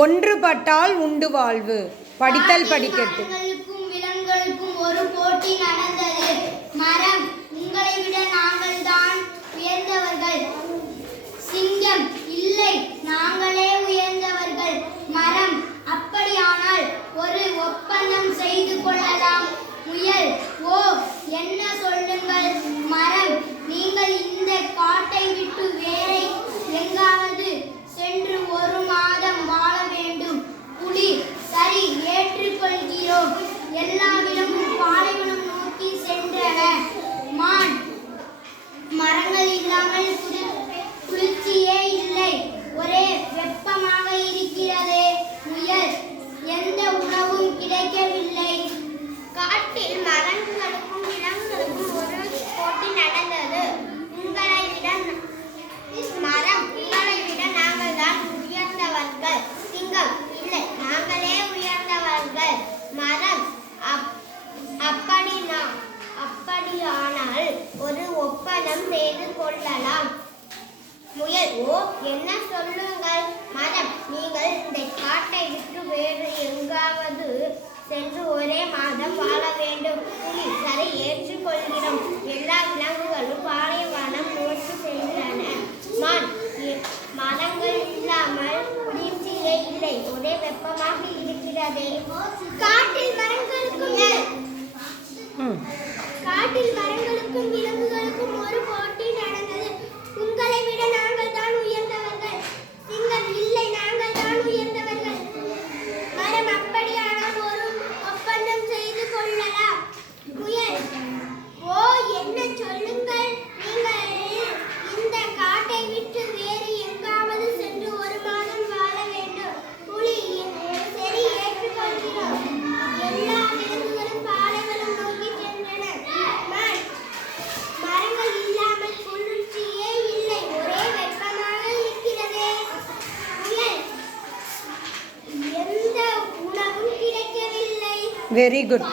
ஒன்றுபட்டால் உண்டு வாழ்வு. படித்தல் படிக்கட்டு. விலங்குகளுக்கும் ஒரு போட்டி நடந்தது. மரம், உங்களை விட நாங்கள் தான் உயர்ந்தவர்கள். சிங்கம், இல்லை, நாங்களே உயர்ந்தவர்கள். மரம், அப்படியானால் ஒரு ஒப்பந்தம் செய்து கொள்ளலாம். முயல், ஓ, என்ன சொல்லுங்கள். மரம், நீங்கள் இந்த காட்டை விட்டு வேறு எங்காவது சென்று ஒரு மாதம் வாழ வேண்டும். புலி, சரி, ஏற்றுக்கொள்கிறோம். எல்லா விலங்கும் பாலைவனம் நோக்கி சென்றன. மான், மரங்கள் இல்லாமல் குளிர்ச்சியே இல்லை, ஒரே வெப்பமாக இருக்கிறதே. முயல், எந்த உணவும் கிடைக்கவில்லை. காட்டில் மரங்களுக்கும் விலங்குகளுக்கும் ஒரு போட்டி நடந்தது. மரம், உங்களை விட நாங்கள் தான் உயர்ந்தவர்கள். சிங்கம், இல்லை, நாங்களே உயர்ந்தவர்கள். மரம், அப்படியானால் ஒரு ஒப்பந்தம் செய்து கொள்ளலாம். முயல், ஓ, என்ன சொல்லுங்கள். மரம், நீங்கள் இந்த காட்டை விட்டு வேறு எங்காவது சென்று ஒரே மாதம் வாழ வேண்டும். புலி, சரி, ஏற்றுக்கொள்கிறோம். எல்லா விலங்குகளும் பாலைவனம் நோக்கி சென்றன. மான், மரங்கள் இல்லாமல் குளிர்ச்சியே இல்லை, ஒரே வெப்பமாக இருக்கிறதே. காட்டில் மரங்களுக்கும் விலங்குகளுக்கும் ஒரு போட்டி நடந்தது. உங்களை விட நாங்கள் தான் உயர்ந்தவர்கள். சிங்கம், இல்லை, நாங்கள் தான் உயர்ந்தவர்கள். மரம், அப்படியானால் ஒரு ஒப்பந்தம் செய்து கொள்ளலாம். முயல், ஓ, என்ன சொல்லுங்கள். நீங்கள் இந்த காட்டை விட்டு வேறு எங்காவது சென்று ஒரு மாதம் வாழ வேண்டும். புலி, சரி, ஏற்றுக்கொள்கிறோம். எல்லா விலங்குகளும் பாலைவனம் நோக்கி சென்றன. மான், மரங்கள் இல்லாமல் குளிர்ச்சியே இல்லை, ஒரே வெப்பமாக இருக்கிறதே. முயல், எந்த உணவும் கிடைக்கவில்லை. Very good.